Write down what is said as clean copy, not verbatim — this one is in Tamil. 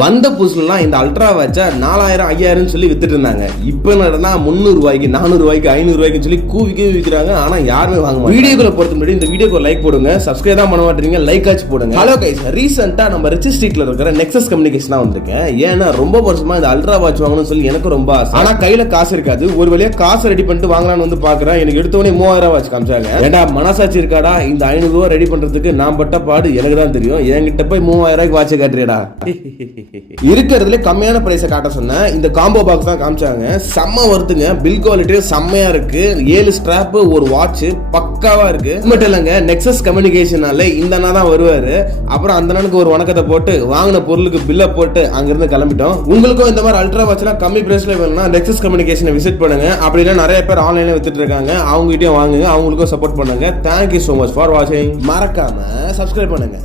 வந்த புதுசுலாம் இந்த அல்ட்ரா வாட்சை 4000 5000 சொல்லி வித்துட்டு இருந்தாங்க. இப்போ என்னடா 300 ரூபாய்க்கு 400 ரூபாய்க்கு 500 ரூபாய்க்கு சொல்லி கூவிக்கே விற்கிறாங்க. ஆனா யாருமே வாங்க மாட்டாங்க. வீடியோக்குள்ள பொறுத்த முன்னாடி இந்த வீடியோக்கு லைக் போடுங்க, சப்ஸ்கிரைப் தான் பண்ண மாட்டீங்க, லைக் ஆச்சு போடுங்க. ஹலோ கைஸ், ரீசெண்டா நம்ம ரிச் ஸ்ட்ரீட்ல இருக்கிற நெக்ஸஸ் கம்யூனிகேஷனா வந்திருக்கேன். ஏன்னா ரொம்ப வருஷமா இந்த அல்ட்ரா வாட்ச் வாங்கணும்னு சொல்லி எனக்கு ரொம்ப ஆசை. ஆனா கையில காசு இருக்காது. ஒரு வழியா காசு ரெடி பண்ணிட்டு வாங்கலாம்னு வந்து பாக்குறேன். எனக்கு எடுத்தவனே 3000 வாட்ச் காமிச்சாங்க. ஏண்டா மனசாட்சி இருக்காடா, இந்த 500 ரூபாய் ரெடி பண்றதுக்கு நான் பட்ட பாடு எனக்கு தான் தெரியும். என்கிட்ட போய் 3000 ரூபாய்க்கு வாட்ச் காட்டுறியடா. இருக்கிறதுல கம்மியான பிரைஸை காட்ட சொன்னேன். இந்த காம்போ பாக்ஸ் தான் காமிச்சாங்க. செம்ம வருதுங்க. பில் குவாலிட்டி செம்மையா இருக்கு. 7 ஸ்ட்ராப் ஒரு வாட்ச் பக்காவா இருக்கு. மட்டும் இல்லங்க, நெக்ஸஸ் கம்யூனிகேஷனால இந்த அண்ணா தான் வருவாரு. அப்புறம் அந்த அண்ணனுக்கு ஒரு வணக்கத்தை போட்டு வாங்கின பொருளுக்கு பில்ல போட்டு அங்கிருந்து கிளம்பிட்டோம். உங்களுக்கும் இந்த மாதிரி அல்ட்ரா வாட்ச்லாம் கம்மி பிரைஸ்ல வேணும்னா நெக்ஸஸ் கம்யூனிகேஷனை விசிட் பண்ணுங்க. அப்படின்னா நிறைய பேர் ஆன்லைன்ல வித்துட்டு இருக்காங்க. அவங்க கிட்டயும் வாங்குங்க, அவங்களுக்கும் சப்போர்ட் பண்ணுங்க. தேங்க்யூ so much ஃபார் வாட்சிங். மறக்காம சப்ஸ்கிரைப் பண்ணுங்க.